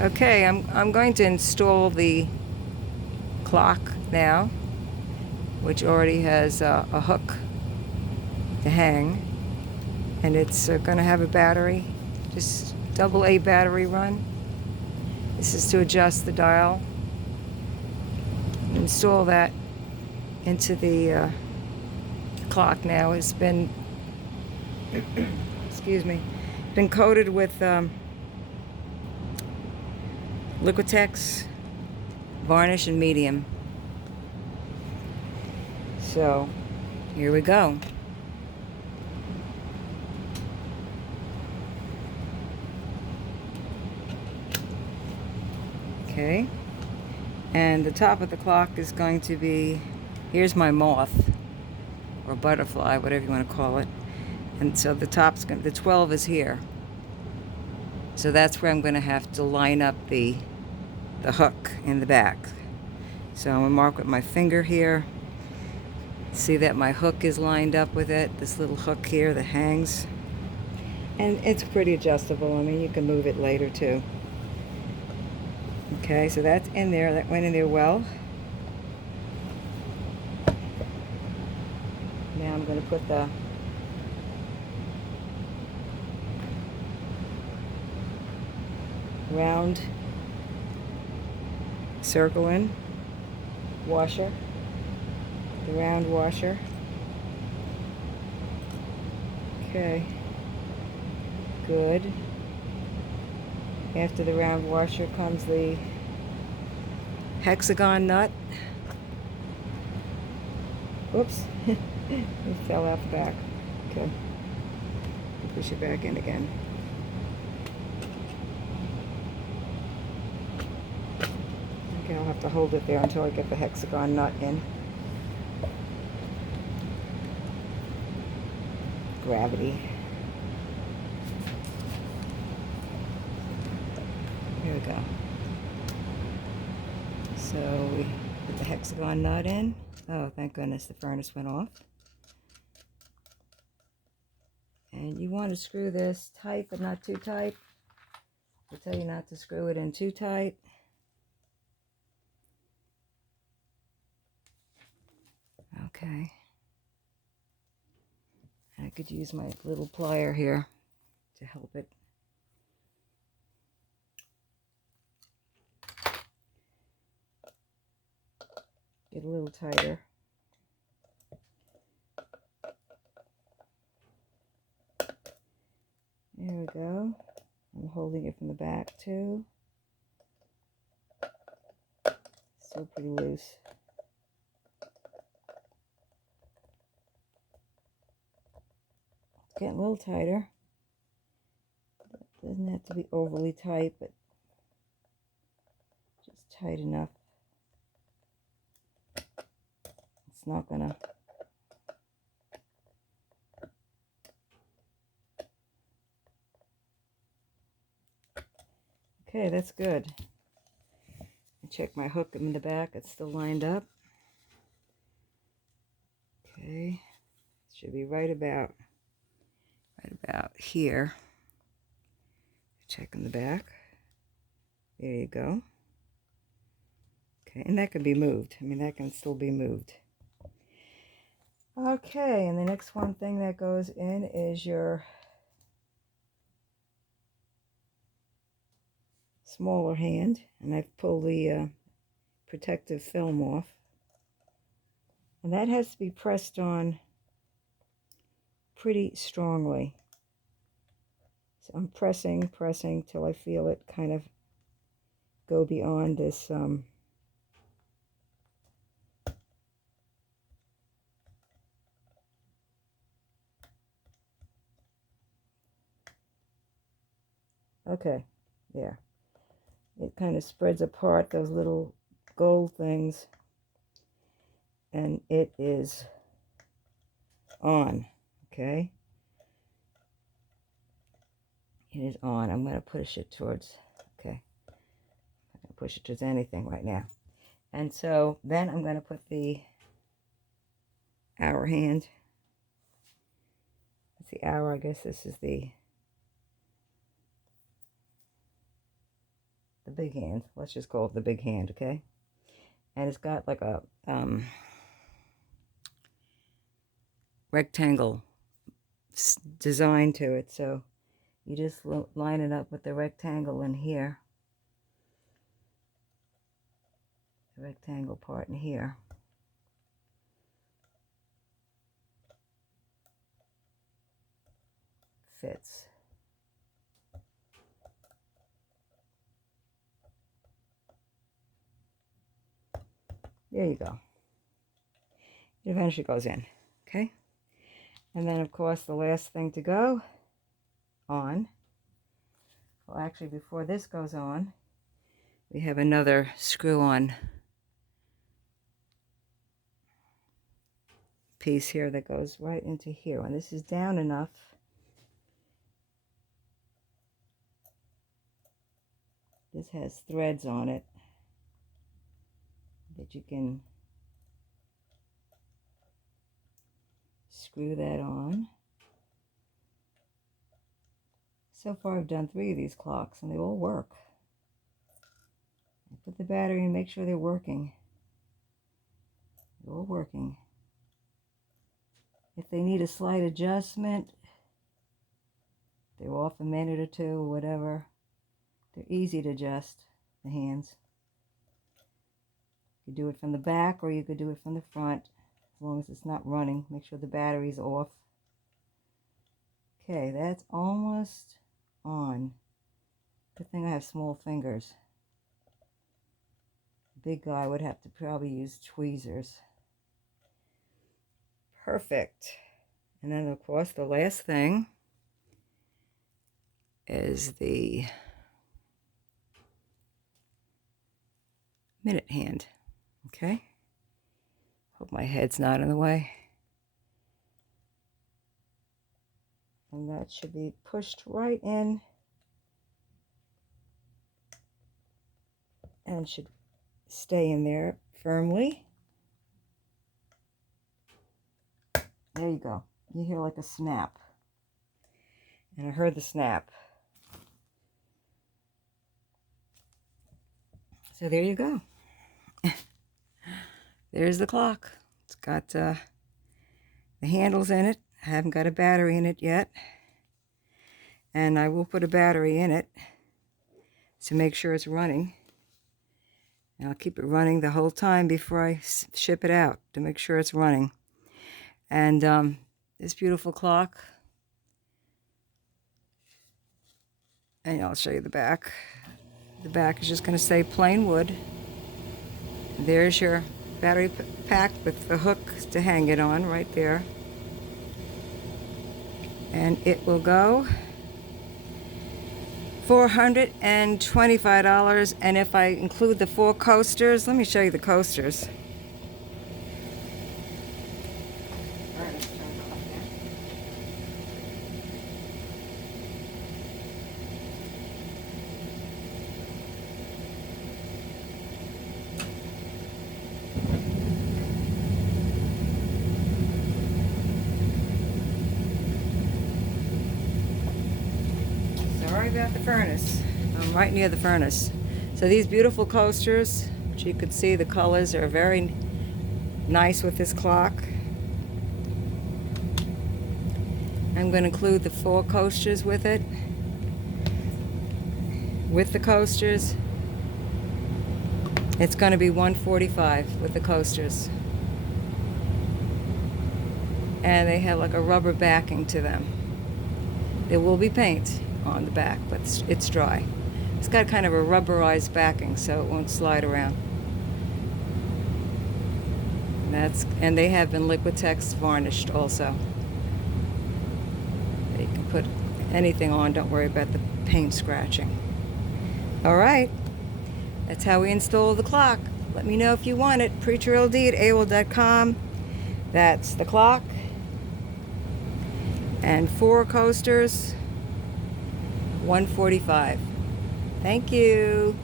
Okay, I'm going to install the clock now, which already has a hook to hang, and it's going to have a battery, just AA battery run. This is to adjust the dial. Install that into the clock now. It's been, excuse me, been coated with Liquitex varnish and medium. So here we go. Okay, and the top of the clock is going to be, here's my moth or butterfly, whatever you want to call it. And so the top's going, the 12 is here. So that's where I'm going to have to line up the hook in the back. So I'm going to mark with my finger here. See that my hook is lined up with it, this little hook here that hangs. And it's pretty adjustable. I mean, you can move it later too. Okay, so that's in there. That went in there well. Now I'm going to put the round circle in, washer, the round washer. Okay, good. After the round washer comes the hexagon nut. Oops, it fell out the back. Okay, push it back in again. Okay, I'll have to hold it there until I get the hexagon nut in. Gravity. Here we go. So we put the hexagon nut in. Oh, thank goodness the furnace went off. And you want to screw this tight, but not too tight. I'll tell you not to screw it in too tight. Okay. I could use my little plier here to help it. Get a little tighter. There we go. I'm holding it from the back too. Still pretty loose. Getting a little tighter. Doesn't have to be overly tight, but just tight enough. It's not gonna okay, that's good. I check my hook in the back, it's still lined up. Okay, it should be right about here. Check in the back. There you go. Okay, and that can be moved. I mean, that can still be moved. Okay, and the next one thing that goes in is your smaller hand, and I've pulled the protective film off. And that has to be pressed on pretty strongly. So I'm pressing till I feel it kind of go beyond this okay, there. It kind of spreads apart those little gold things, and it is on. Okay, it is on. I'm going to push it towards, okay, I'm going to push it towards anything right now. And so then I'm going to put the hour hand. That's the hour. I guess this is the, I'm going to push it towards anything right now. And so then I'm going to put the hour hand. That's the hour. I guess this is the, I'm going to push it towards anything right now. And so then I'm going to put the hour hand. That's the hour. I guess this is the, I'm going to push it towards anything right now. And so then I'm going to put the hour hand. That's the hour. I guess this is the The big hand. Let's just call it the big hand, okay? And it's got like a rectangle design to it, so you just line it up with the rectangle in here, the rectangle part in here. Fits. There you go. It eventually goes in, okay? And then, of course, the last thing to go on, well, actually, before this goes on, we have another screw-on piece here that goes right into here. When this is down enough, this has threads on it that you can screw that on. So far I've done 3 of these clocks and they all work. I put the battery in, make sure they're working. They're all working. If they need a slight adjustment, they're off a minute or 2 or whatever, they're easy to adjust, the hands. You could do it from the back or you could do it from the front, as long as it's not running. Make sure the battery's off. Okay, that's almost on. Good thing I have small fingers. Big guy would have to probably use tweezers. Perfect. And then, of course, the last thing is the minute hand. Okay? Hope my head's not in the way. And that should be pushed right in and should stay in there firmly. There you go. You hear like a snap. And I heard the snap. So there you go. There's the clock. It's got the handles in it. I haven't got a battery in it yet. And I will put a battery in it to make sure it's running. And I'll keep it running the whole time before I ship it out to make sure it's running. And this beautiful clock, and I'll show you the back. The back is just going to say plain wood. There's your battery pack with the hook to hang it on right there. And it will go $425. And if I include the 4 coasters, let me show you the coasters. Sorry about the furnace. I'm right near the furnace. So these beautiful coasters, which you could see the colors are very nice with this clock. I'm going to include the 4 coasters with it. With the coasters, it's going to be $145 with the coasters. And they have like a rubber backing to them. There will be paint on the back, but it's dry. It's got kind of a rubberized backing, so it won't slide around. And they have been Liquitex varnished also. You can put anything on, don't worry about the paint scratching. All right, that's how we install the clock. Let me know if you want it. PreacherLD@AOL.com. That's the clock. And 4 coasters, $145. Thank you.